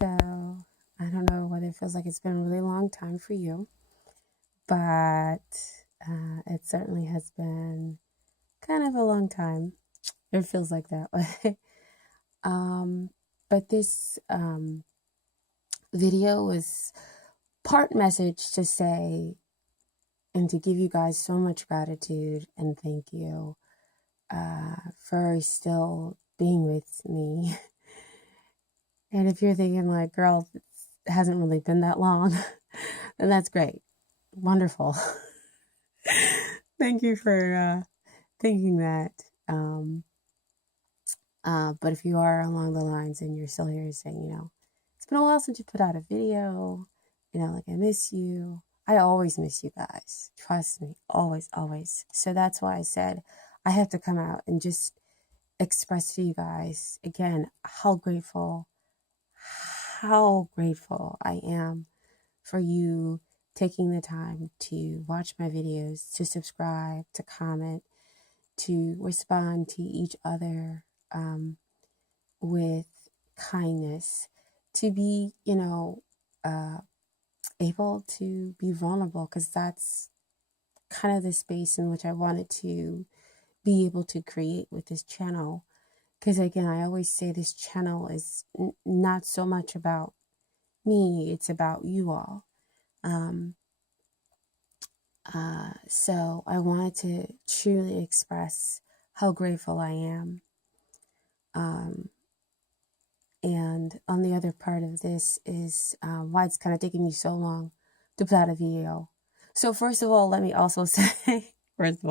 So I don't know whether it feels like it's been a really long time for you, but it certainly has been kind of a long time. It feels like that way. um, but this video was part message to say and to give you guys so much gratitude and thank you for still being with me. And if you're thinking like, girl, it hasn't really been that long, then that's great. Wonderful. Thank you for thinking that. But if you are along the lines and you're still here saying, it's been a while since you put out a video, like I miss you. I always miss you guys. Trust me. Always, always. So that's why I said I have to come out and just express to you guys again how grateful I am for you taking the time to watch my videos, to subscribe, to comment, to respond to each other with kindness, to be, able to be vulnerable, because that's kind of the space in which I wanted to be able to create with this channel. Because again, I always say this channel is not so much about me, it's about you all. So I wanted to truly express how grateful I am. And on the other part of this is why it's kind of taking me so long to put out a video. So first of all, let me also say, let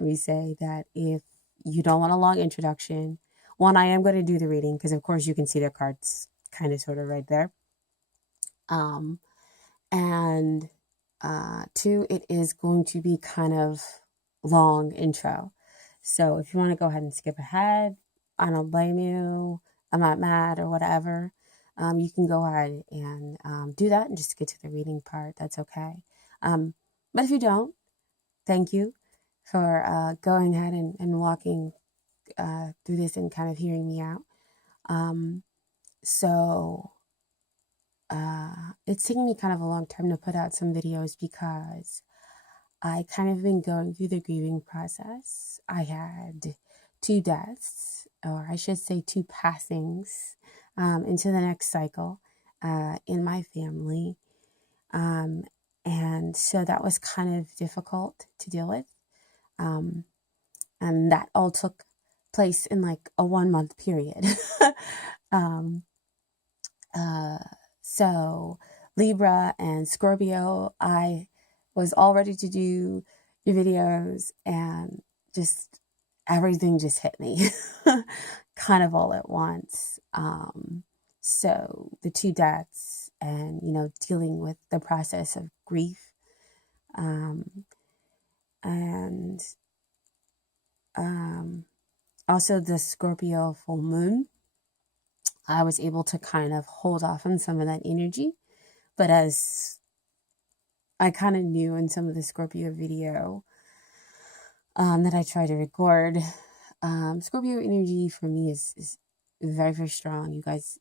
me say that if you don't want a long introduction, one, I am going to do the reading because of course you can see the cards kind of sort of right there. And two, it is going to be kind of long intro. So if you want to go ahead and skip ahead, I don't blame you. I'm not mad or whatever. You can go ahead and do that and just get to the reading part. That's okay. But if you don't, thank you for going ahead and walking through this and kind of hearing me out. It's taking me kind of a long time to put out some videos because I kind of been going through the grieving process. I had 2 deaths, or I should say 2 passings into the next cycle in my family. And so that was kind of difficult to deal with. And that all took place in like a 1-month period. So Libra and Scorpio, I was all ready to do the videos and just everything just hit me kind of all at once. So the 2 deaths and, dealing with the process of grief. And also the Scorpio full moon. I was able to kind of hold off on some of that energy. But as I kind of knew in some of the Scorpio video that I tried to record, Scorpio energy for me is very, very strong. You guys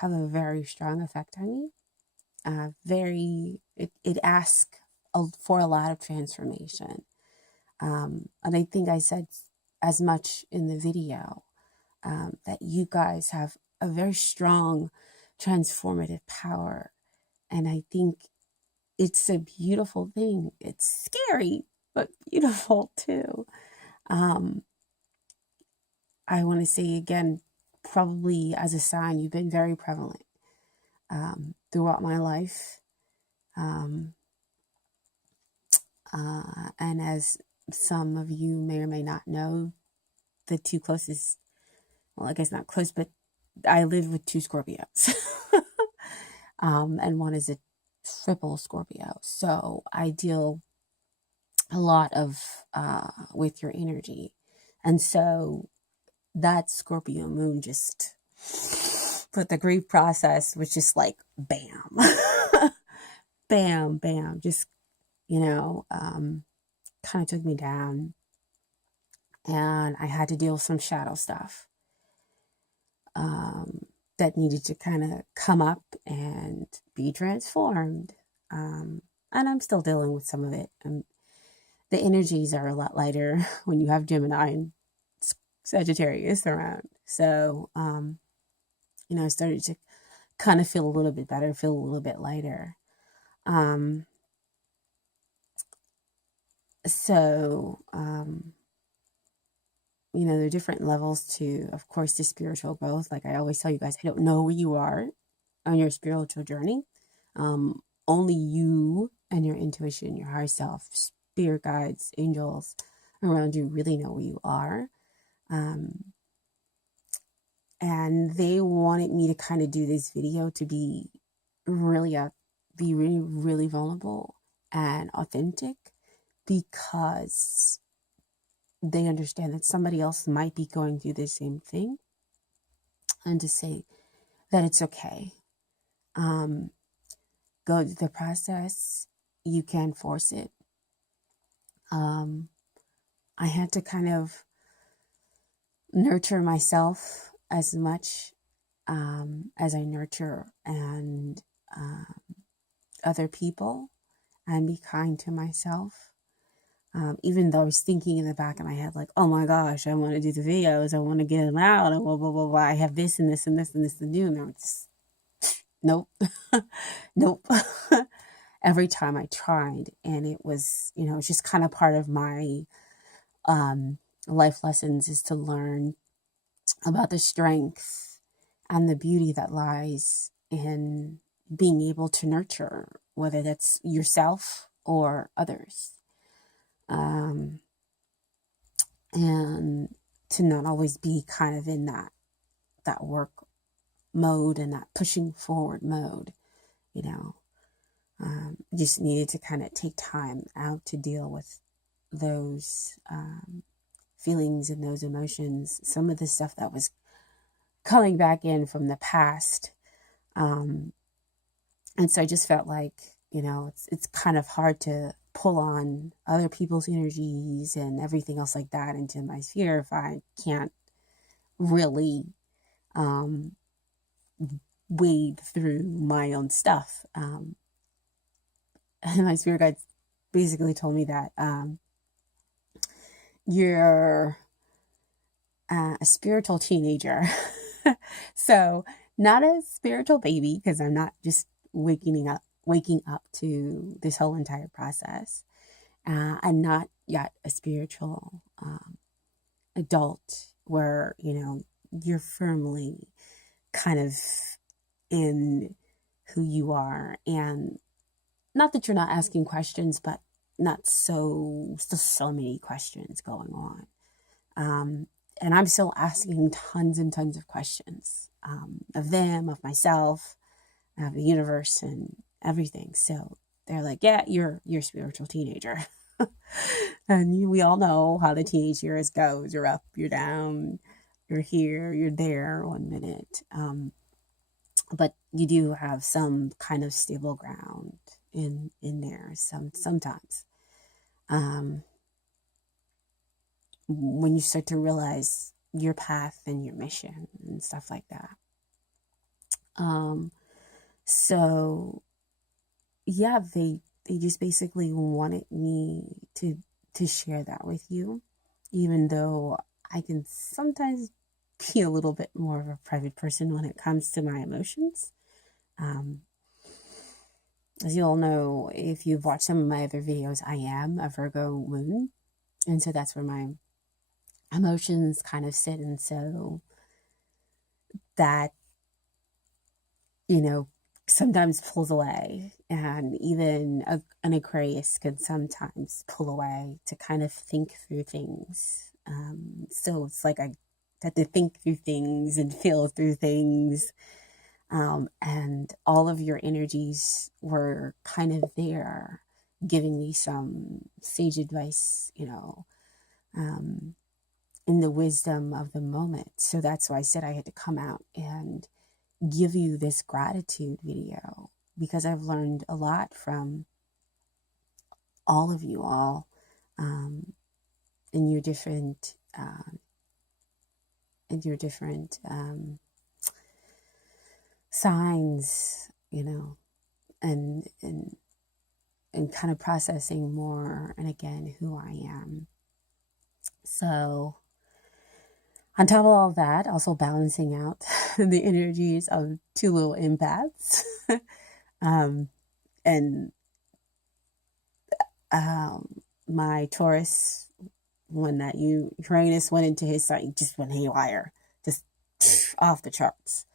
have a very strong effect on me. It asks for a lot of transformation. And I think I said as much in the video that you guys have a very strong transformative power. And I think it's a beautiful thing. It's scary, but beautiful too. I want to say again, probably as a sign, you've been very prevalent throughout my life. And as some of you may or may not know, the 2 closest, well, I guess not close, but I live with 2 Scorpios. And one is a triple Scorpio. So I deal a lot of with your energy. And so that Scorpio moon just put the grief process, was just like bam. Bam, bam. Just, kind of took me down. And I had to deal with some shadow stuff. that needed to kind of come up and be transformed. And I'm still dealing with some of it. The energies are a lot lighter when you have Gemini and Sagittarius around. So, I started to kind of feel a little bit better, feel a little bit lighter. There are different levels to, of course, the spiritual growth. Like I always tell you guys, I don't know where you are on your spiritual journey. Only you and your intuition, your higher self, spirit guides, angels around you really know where you are. And they wanted me to kind of do this video to be really, really vulnerable and authentic, because they understand that somebody else might be going through the same thing, and to say that it's okay. Go through the process. You can force it. I had to kind of nurture myself as much as I nurture and other people, and be kind to myself. Even though I was thinking in the back of my head, like, oh my gosh, I want to do the videos, I want to get them out, and blah, blah, blah, blah. I have this and this and this and this to do. And I'm just, nope, nope. Every time I tried, and it was, it's just kind of part of my life lessons, is to learn about the strength and the beauty that lies in being able to nurture, whether that's yourself or others. And to not always be kind of in that work mode and that pushing forward mode, just needed to kind of take time out to deal with those feelings and those emotions, some of the stuff that was coming back in from the past. And so I just felt like, it's kind of hard to pull on other people's energies and everything else like that into my sphere if I can't really wade through my own stuff. And my spirit guides basically told me that you're a spiritual teenager. So not a spiritual baby, because I'm not just waking up to this whole entire process. I'm not yet a spiritual adult where, you're firmly kind of in who you are. And not that you're not asking questions, but not so many questions going on. And I'm still asking tons and tons of questions of them, of myself, of the universe, and everything. So they're like, yeah, you're a spiritual teenager. And we all know how the teenage years goes. You're up, you're down, you're here, you're there 1 minute. But you do have some kind of stable ground in there sometimes. When you start to realize your path and your mission and stuff like that. So yeah, they just basically wanted me to share that with you, even though I can sometimes be a little bit more of a private person when it comes to my emotions. As you all know, if you've watched some of my other videos, I am a Virgo moon, and so that's where my emotions kind of sit. And so that, sometimes pulls away, and even an Aquarius can sometimes pull away to kind of think through things. So it's like I had to think through things and feel through things. And all of your energies were kind of there, giving me some sage advice, in the wisdom of the moment. So that's why I said I had to come out and give you this gratitude video, because I've learned a lot from all of you all in your different signs, and kind of processing more, and again, who I am. So, on top of all that, also balancing out the energies of two little empaths. And my Taurus, when that Uranus went into his sign, just went haywire, just off the charts.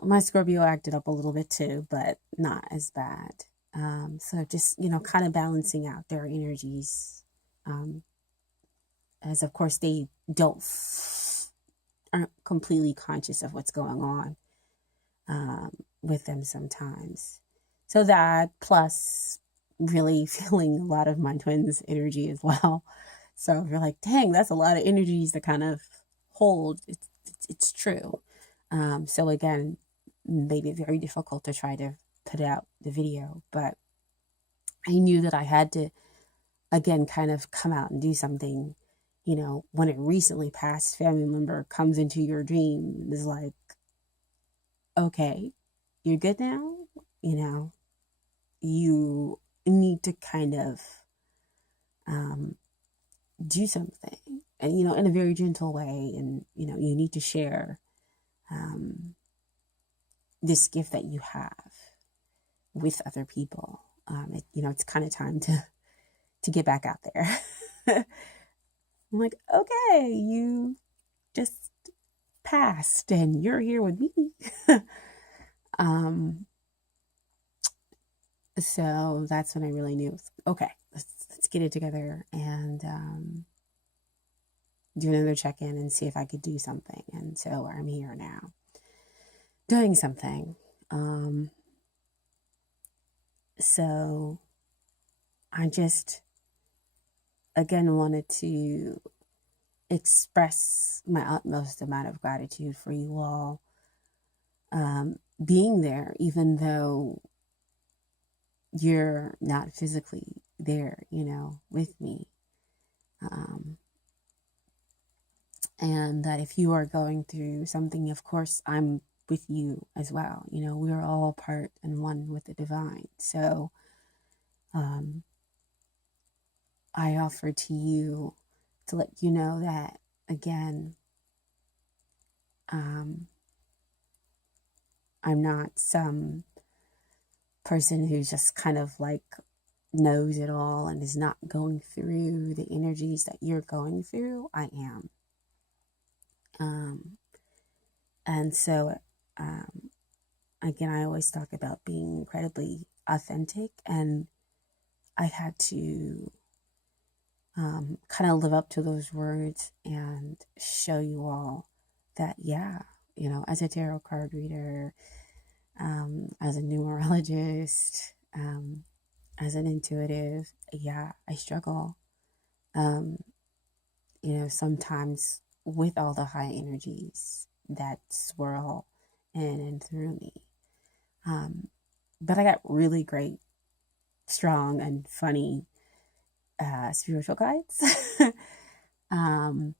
My Scorpio acted up a little bit too, but not as bad. So just, kind of balancing out their energies, as of course they aren't completely conscious of what's going on with them sometimes. So that, plus really feeling a lot of my twins' energy as well. So if you're like, dang, that's a lot of energies to kind of hold, it's true. So again, made it very difficult to try to put out the video, but I knew that I had to, again, kind of come out and do something. When a recently passed family member comes into your dream and is like, okay, you're good now, you need to kind of do something, and in a very gentle way, and you need to share this gift that you have with other people. It's kind of time to get back out there. I'm like, okay, you just passed and you're here with me. So that's when I really knew, okay, let's get it together and do another check-in and see if I could do something. And so I'm here now doing something. So I just, again, wanted to express my utmost amount of gratitude for you all being there, even though you're not physically there, with me. And that if you are going through something, of course, I'm with you as well. We're all part and one with the divine. So I offer to you to let you know that, again, I'm not some person who just kind of like knows it all and is not going through the energies that you're going through. I am. And so, again, I always talk about being incredibly authentic, and I had to kind of live up to those words and show you all that, yeah, as a tarot card reader, as a numerologist, as an intuitive, yeah, I struggle, sometimes with all the high energies that swirl in and through me. But I got really great, strong, and funny spiritual guides. And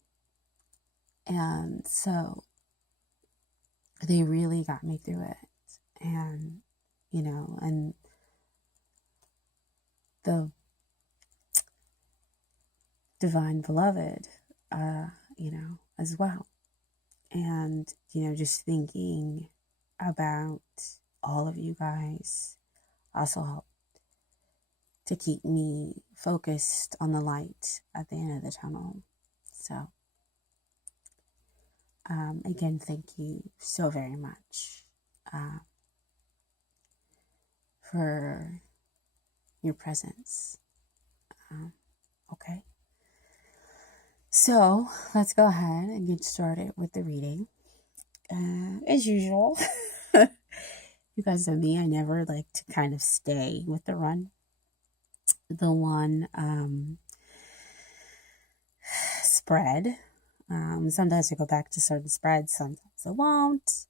so they really got me through it. And, and the divine beloved, as well. And, just thinking about all of you guys also helped to keep me focused on the light at the end of the tunnel. So, again, thank you so very much for your presence. Okay. So let's go ahead and get started with the reading. As usual, you guys know me, I never like to kind of stay with the one spread. Sometimes I go back to certain spreads, sometimes I won't.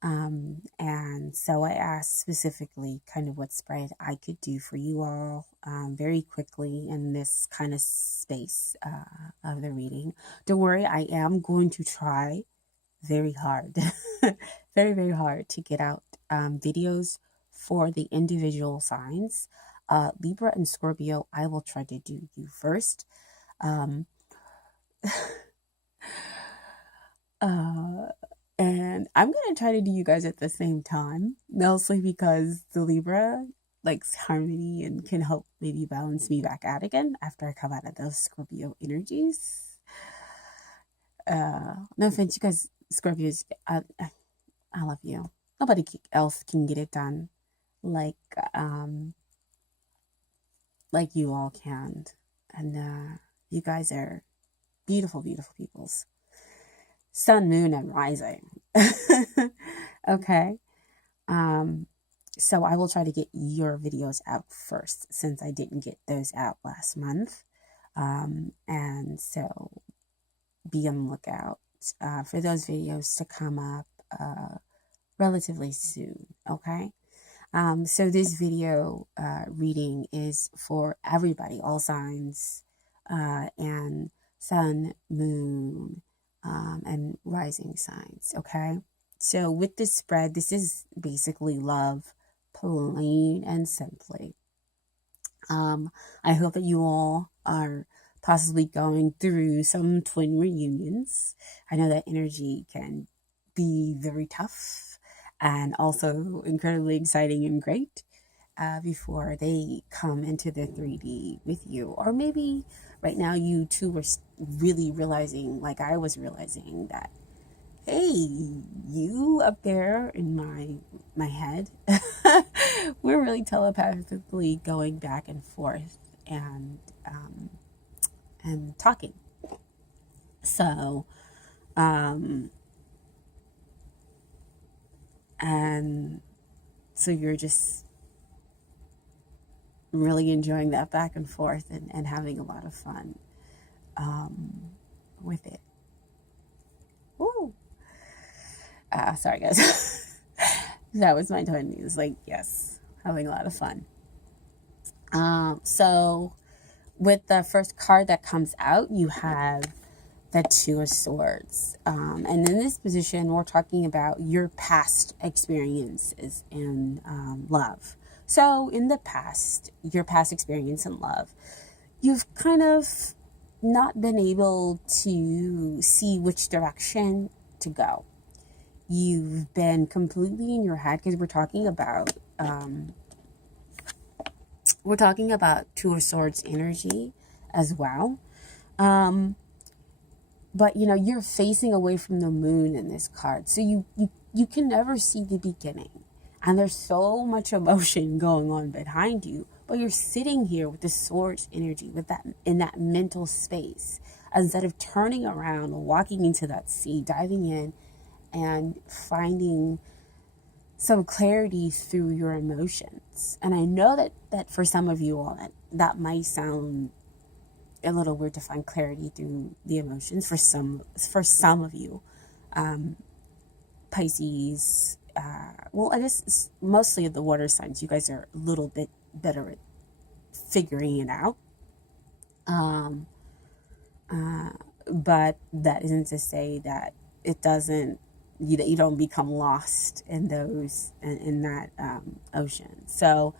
And so I asked specifically kind of what spread I could do for you all very quickly in this kind of space of the reading. Don't worry, I am going to try very hard, very, very hard to get out videos for the individual signs. Libra and Scorpio, I will try to do you first. Um, uh, and I'm going to try to do you guys at the same time, mostly because the Libra likes harmony and can help maybe balance me back out again after I come out of those Scorpio energies. No offense, you guys, Scorpios, I love you. Nobody else can get it done like um like you all can, and you guys are beautiful, beautiful peoples. Sun, moon, and rising. Okay. So I will try to get your videos out first since I didn't get those out last month. And so be on the lookout for those videos to come up relatively soon. Okay. So this video reading is for everybody, all signs, and sun, moon, and rising signs. Okay. So with this spread, this is basically love, plain and simply. I hope that you all are possibly going through some twin reunions. I know that energy can be very tough and also incredibly exciting and great before they come into the 3D with you. Or maybe right now you two were really realizing, like I was realizing, that hey, you up there in my head, we're really telepathically going back and forth and talking. So, and so you're just really enjoying that back and forth and having a lot of fun with it. Ooh. Sorry, guys. That was my tone. It was like, yes, having a lot of fun. So with the first card that comes out, you have the Two of Swords. And in this position, we're talking about your past experiences in love. So in the past, your past experience in love, you've kind of not been able to see which direction to go. You've been completely in your head because we're talking about Two of Swords energy as well. But you know, you're facing away from the moon in this card, so you can never see the beginning, and there's so much emotion going on behind you, but you're sitting here with the Swords energy, with that in that mental space, instead of turning around, walking into that sea, diving in and finding some clarity through your emotions. And I know that for some of you all that might sound a little weird to find clarity through the emotions. For some of you, Pisces, well, I guess mostly the water signs, you guys are a little bit better at figuring it out. But that isn't to say that it doesn't, you don't become lost in that ocean. So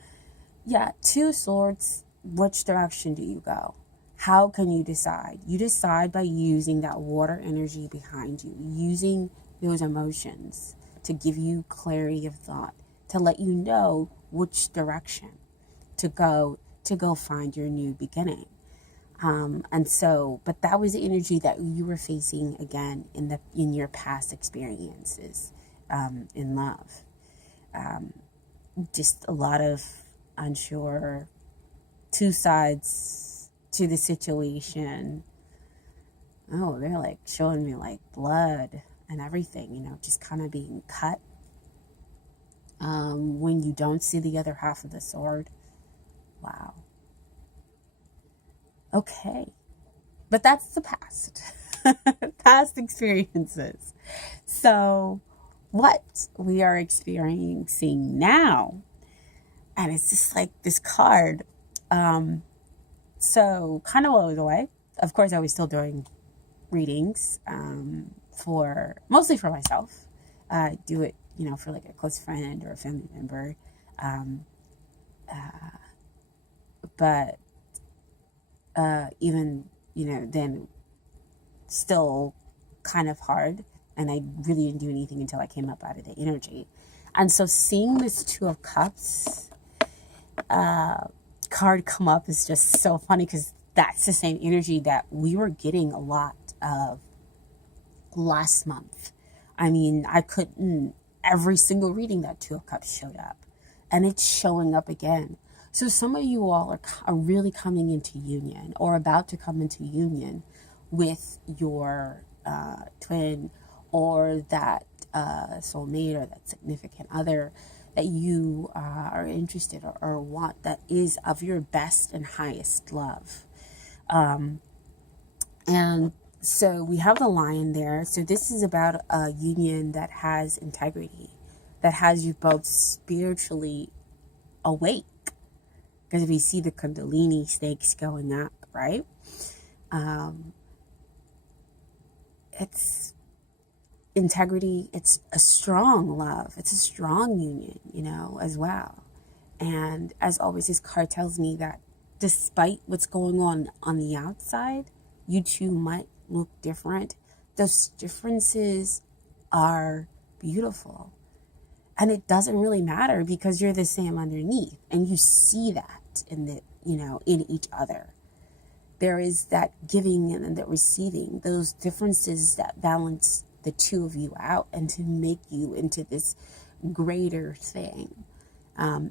yeah, Two Swords, which direction do you go? How can you decide? You decide by using that water energy behind you, using those emotions to give you clarity of thought, to let you know which direction to go find your new beginning. And so, but that was the energy that you were facing again in your past experiences in love. Just a lot of unsure, two sides to the situation. Oh, they're like showing me like blood and everything, you know, just kind of being cut. When you don't see the other half of the sword. Wow. Okay. But that's the past. Past experiences. So what we are experiencing now, and it's just like this card. So kind of blows away. Of course, I was still doing readings for mostly for myself. Do it, for like a close friend or a family member. Um, but even, then still kind of hard. And I really didn't do anything until I came up out of the energy. And so seeing this Two of Cups card come up is just so funny, because that's the same energy that we were getting a lot of last month. I mean, I couldn't, every single reading that Two of Cups showed up, and it's showing up again. So some of you all are really coming into union, or about to come into union with your twin, or that soulmate, or that significant other that you are interested or want, that is of your best and highest love. And so we have the Lion there. So this is about a union that has integrity, that has you both spiritually awake. Because if you see the Kundalini stakes going up, right? It's integrity. It's a strong love. It's a strong union, as well. And as always, this card tells me that despite what's going on the outside, you two might look different. Those differences are beautiful. And it doesn't really matter, because you're the same underneath. And you see that in each other. There is that giving and that receiving, those differences that balance the two of you out and to make you into this greater thing,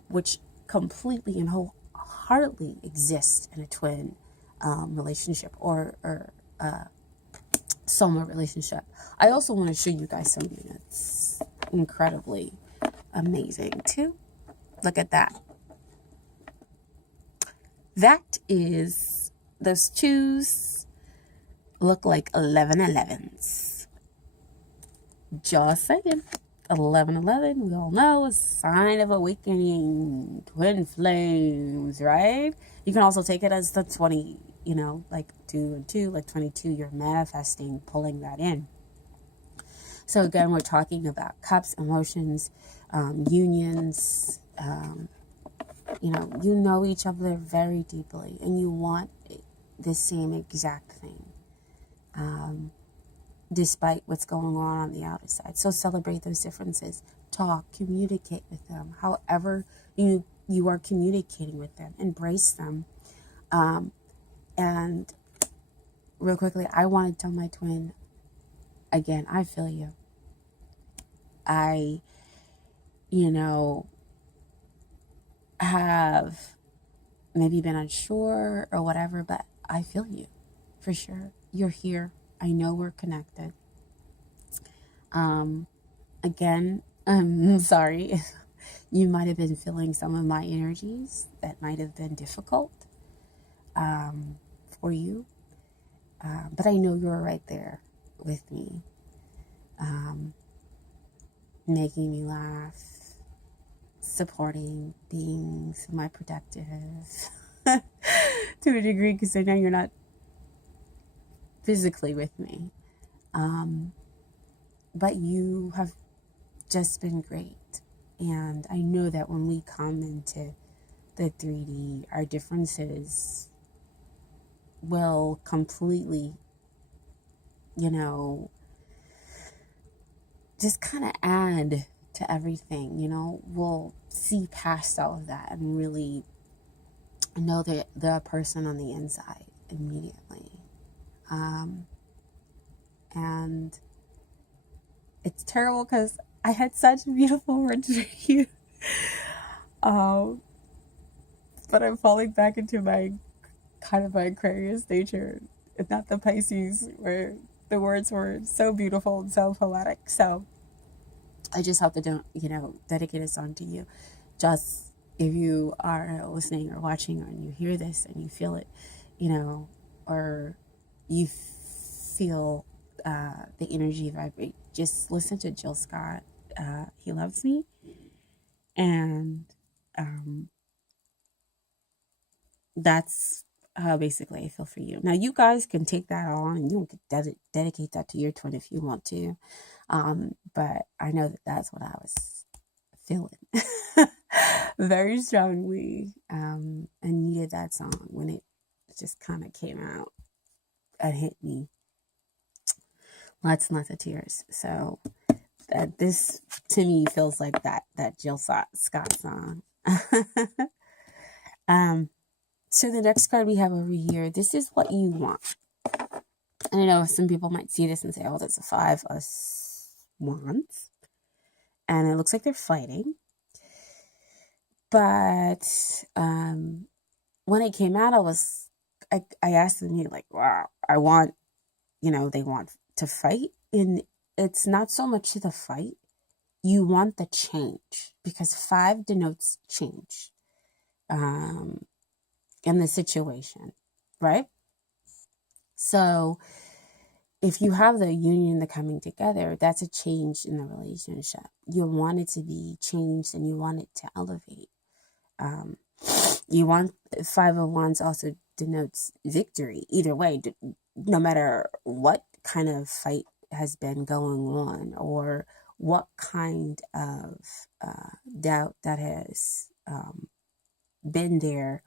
which completely and wholeheartedly exists in a twin relationship or soulmate relationship. I also want to show you guys something that's incredibly amazing too. Look at that. That is, those twos look like 1111s. Just saying. 1111, we all know, a sign of awakening, twin flames, right? You can also take it as the 20, like 2 and 2, like 22, you're manifesting, pulling that in. So again, we're talking about cups, emotions, unions. You know each other very deeply, and you want the same exact thing, despite what's going on the outer side. So celebrate those differences. Talk, communicate with them. However you are communicating with them, embrace them. And real quickly, I want to tell my twin, again, I feel you. I, have maybe been unsure or whatever, but I feel you for sure. You're here. I know we're connected. Again, I'm sorry. You might have been feeling some of my energies that might have been difficult for you. But I know you're right there with me, making me laugh, supporting, being semi-productive to a degree, because I know you're not physically with me. But you have just been great. And I know that when we come into the 3D, our differences will completely, just kind of add to everything. We'll see past all of that and really know the person on the inside immediately. And it's terrible because I had such beautiful words for you. But I'm falling back into my Aquarius nature, and not the Pisces, where the words were so beautiful and so poetic. So I just have to dedicate a song to you. Just if you are listening or watching, and you hear this and you feel it, or you feel the energy vibrate, just listen to Jill Scott. He Loves Me. And that's basically I feel for you. Now you guys can take that on and you can dedicate that to your twin if you want to. But I know that that's what I was feeling very strongly, and needed that song when it just kind of came out and hit me. Lots and lots of tears. So that this to me feels like that Jill Scott song. So the next card we have over here, this is what you want. And I know some people might see this and say, oh, that's a 5 of wands. And it looks like they're fighting. But when it came out, I asked them, like, wow, I want, they want to fight. And it's not so much the fight. You want the change, because 5 denotes change in the situation, right? So if you have the union, the coming together, that's a change in the relationship. You want it to be changed and you want it to elevate. You want 5 of Wands also denotes victory. Either way, no matter what kind of fight has been going on or what kind of doubt that has been there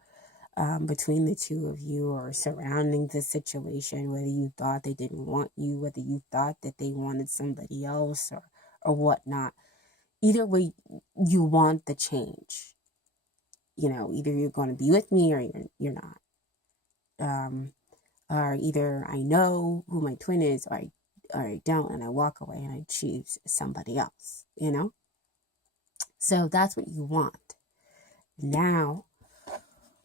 between the two of you or surrounding the situation, whether you thought they didn't want you, whether you thought that they wanted somebody else or whatnot. Either way, you want the change. Either you're going to be with me or you're not. Or either I know who my twin is or I don't, and I walk away and I choose somebody else, So that's what you want. Now,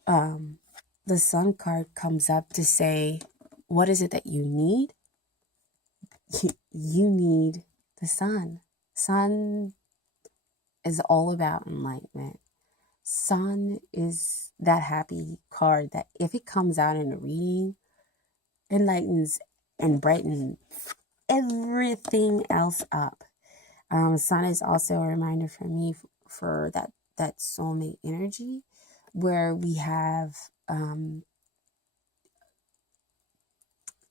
the Sun card comes up to say, what is it that you need? You need the Sun. Sun is all about enlightenment. Sun is that happy card that if it comes out in a reading, enlightens and brightens everything else up. Sun is also a reminder for me for that soulmate energy, where we have a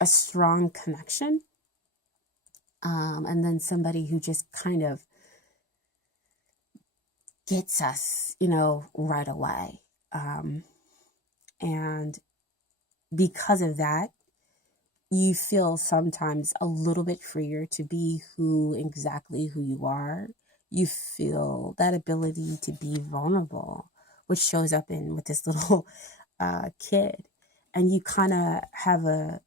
strong connection, and then somebody who just kind of gets us, right away. And because of that, you feel sometimes a little bit freer to be exactly who you are. You feel that ability to be vulnerable, which shows up with this little kid. And you kind of have a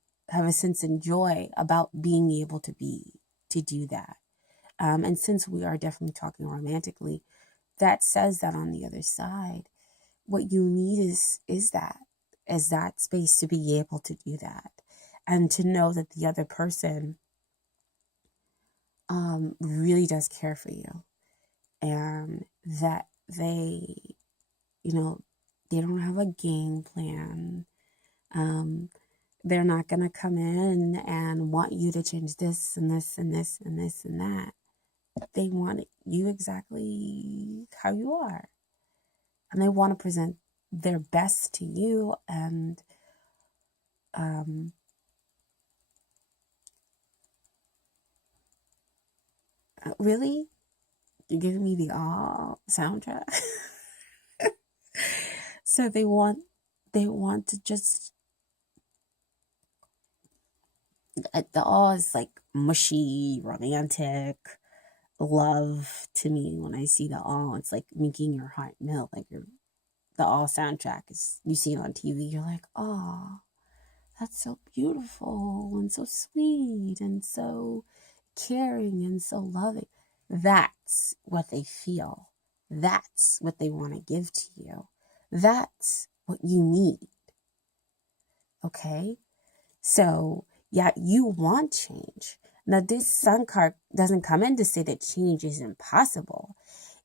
sense of joy about being able to do that. And since we are definitely talking romantically, that says that on the other side, what you need is that space to be able to do that. And to know that the other person really does care for you. And that they, they don't have a game plan. They're not going to come in and want you to change this and this and this and this and that. They want you exactly how you are. And they want to present their best to you. And really? You're giving me the all soundtrack? So they want to just, the all is like mushy, romantic love to me. When I see the all, it's like making your heart melt. Like the all soundtrack is, you see it on TV, you're like, oh, that's so beautiful and so sweet and so caring and so loving. That's what they feel. That's what they want to give to you. That's what you need. Okay? So, yeah, you want change. Now, this Sun card doesn't come in to say that change is impossible.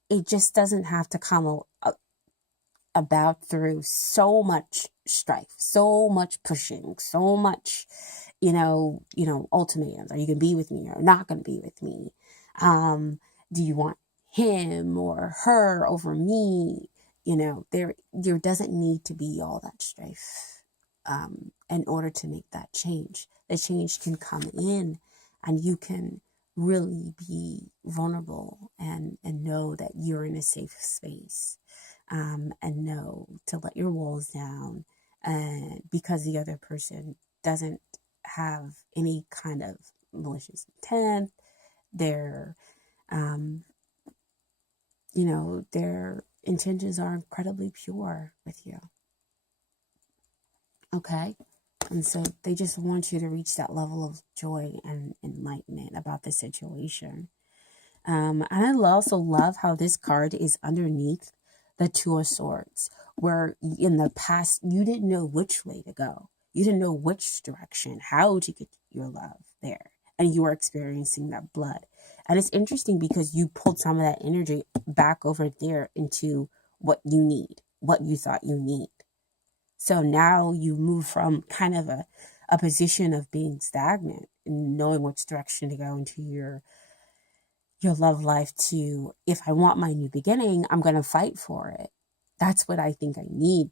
It just doesn't have to come about through so much strife, so much pushing, so much, ultimatums. Are you going to be with me or not going to be with me? Do you want him or her over me? There doesn't need to be all that strife. in order to make that change. The change can come in, and you can really be vulnerable and know that you're in a safe space, and know to let your walls down, and because the other person doesn't have any kind of malicious intent. They're their intentions are incredibly pure with you. Okay? And so they just want you to reach that level of joy and enlightenment about the situation. And I also love how this card is underneath the Two of Swords, where in the past you didn't know which way to go. You didn't know which direction, how to get your love there. And you were experiencing that blood. And it's interesting because you pulled some of that energy back over there into what you need, what you thought you need. So now you move from kind of a position of being stagnant and knowing which direction to go into your love life to, if I want my new beginning, I'm going to fight for it. That's what I think I need.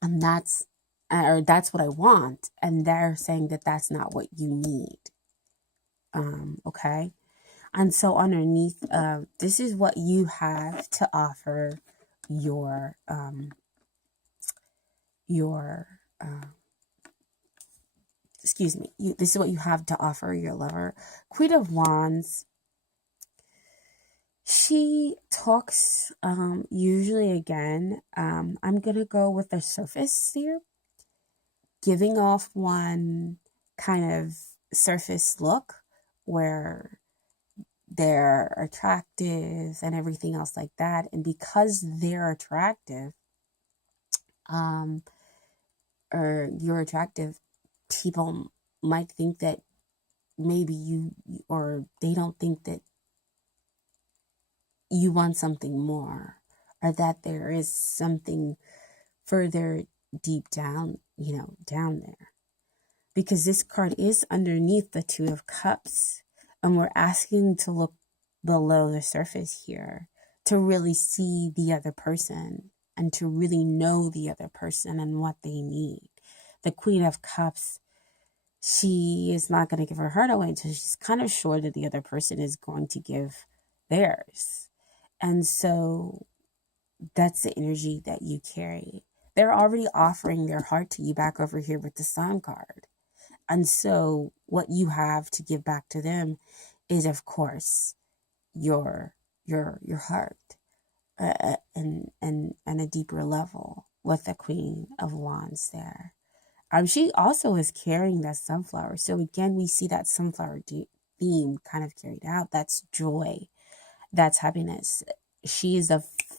And that's what I want. And they're saying that that's not what you need. Okay. And so underneath, this is what you have to offer your this is what you have to offer your lover. Queen of Wands. She talks, usually again, I'm going to go with the surface here, giving off one kind of surface look where they're attractive and everything else like that. And because they're attractive, or you're attractive, people might think that maybe you, or they don't think that you want something more, or that there is something further deep down, down there. Because this card is underneath the Two of Cups, and we're asking to look below the surface here to really see the other person and to really know the other person and what they need. The Queen of Cups, she is not going to give her heart away until she's kind of sure that the other person is going to give theirs. And so that's the energy that you carry. They're already offering their heart to you back over here with the Sun card. And so what you have to give back to them is, of course, your heart, and a deeper level with the Queen of Wands there. She also is carrying that sunflower. So again, we see that sunflower theme kind of carried out. That's joy. That's happiness. She is the